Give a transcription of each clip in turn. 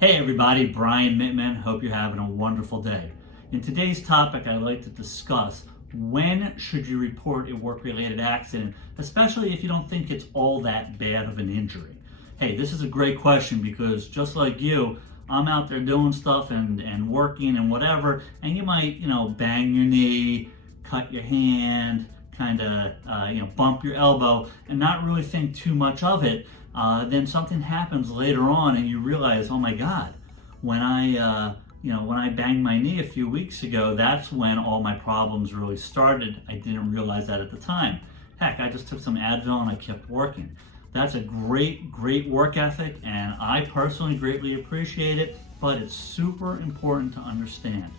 Hey everybody, Brian Mittman. Hope you're having a wonderful day. In today's topic, I'd like to discuss when should you report a work-related accident, especially if you don't think it's all that bad of an injury. Hey, this is a great question because just like you, I'm out there doing stuff and working and whatever, and you might, bang your knee, cut your hand, kind of, bump your elbow and not really think too much of it. Then something happens later on and you realize, oh my God, when I banged my knee a few weeks ago, that's when all my problems really started. I didn't realize that at the time. Heck, I just took some Advil and I kept working. That's a great work ethic, and I personally greatly appreciate it, but it's super important to understand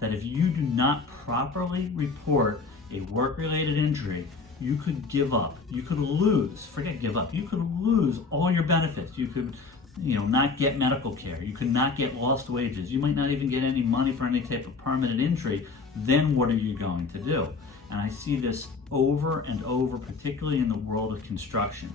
that if you do not properly report a work-related injury, you could give up. You could lose, forget give up, you could lose all your benefits. You could, not get medical care. You could not get lost wages. You might not even get any money for any type of permanent injury. Then what are you going to do? And I see this over and over, particularly in the world of construction.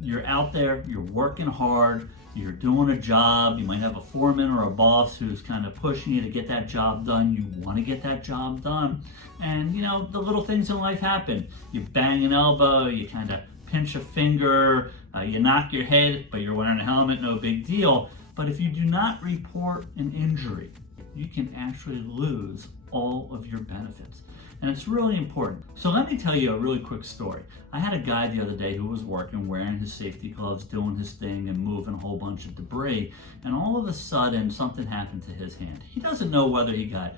You're out there, you're working hard, you're doing a job, you might have a foreman or a boss who's kind of pushing you to get that job done. You want to get that job done. And the little things in life happen. You bang an elbow, you kind of pinch a finger, you knock your head, but you're wearing a helmet, no big deal. But if you do not report an injury, you can actually lose all of your benefits. And it's really important. So let me tell you a really quick story. I had a guy the other day who was working, wearing his safety gloves, doing his thing and moving a whole bunch of debris. And all of a sudden, something happened to his hand. He doesn't know whether he got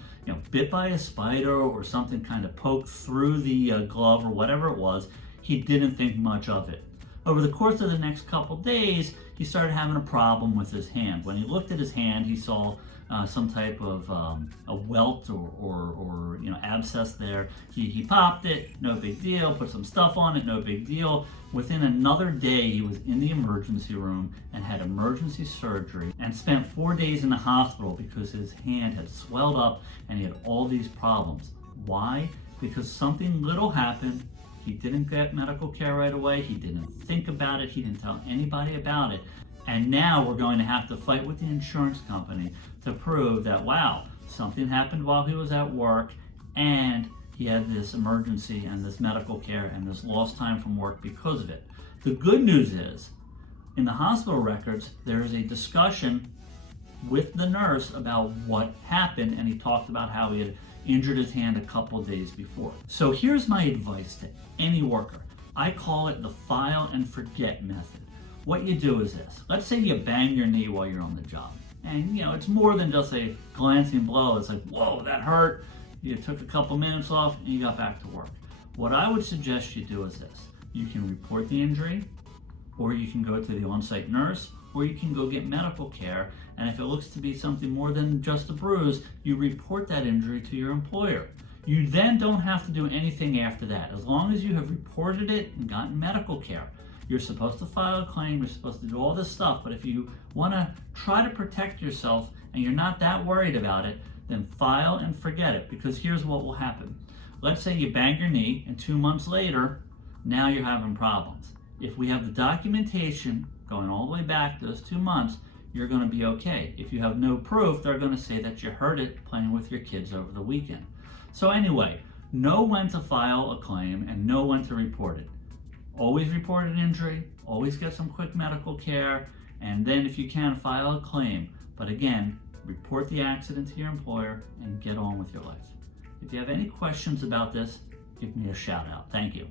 bit by a spider or something kind of poked through the glove or whatever it was. He didn't think much of it. Over the course of the next couple days, he started having a problem with his hand. When he looked at his hand, he saw some type of a welt or abscess there. He popped it, no big deal, put some stuff on it, no big deal. Within another day, he was in the emergency room and had emergency surgery and spent 4 days in the hospital because his hand had swelled up and he had all these problems. Why? Because something little happened. He didn't get medical care right away. He didn't think about it. He didn't tell anybody about it. And now we're going to have to fight with the insurance company to prove that, wow, something happened while he was at work and he had this emergency and this medical care and this lost time from work because of it. The good news is, in the hospital records, there is a discussion with the nurse about what happened, and he talked about how he had injured his hand a couple of days before. So here's my advice to any worker. I call it the file and forget method. What you do is this. Let's say you bang your knee while you're on the job. And it's more than just a glancing blow. It's like, whoa, that hurt. You took a couple minutes off and you got back to work. What I would suggest you do is this. You can report the injury, or you can go to the on-site nurse, or you can go get medical care. And if it looks to be something more than just a bruise, you report that injury to your employer. You then don't have to do anything after that. As long as you have reported it and gotten medical care, you're supposed to file a claim, you're supposed to do all this stuff. But if you want to try to protect yourself and you're not that worried about it, then file and forget it, because here's what will happen. Let's say you bang your knee and 2 months later, now you're having problems. If we have the documentation going all the way back those 2 months, you're going to be okay. If you have no proof, they're going to say that you hurt it playing with your kids over the weekend. So anyway, know when to file a claim and know when to report it. Always report an injury, always get some quick medical care, and then if you can, file a claim. But again, report the accident to your employer and get on with your life. If you have any questions about this, give me a shout out. Thank you.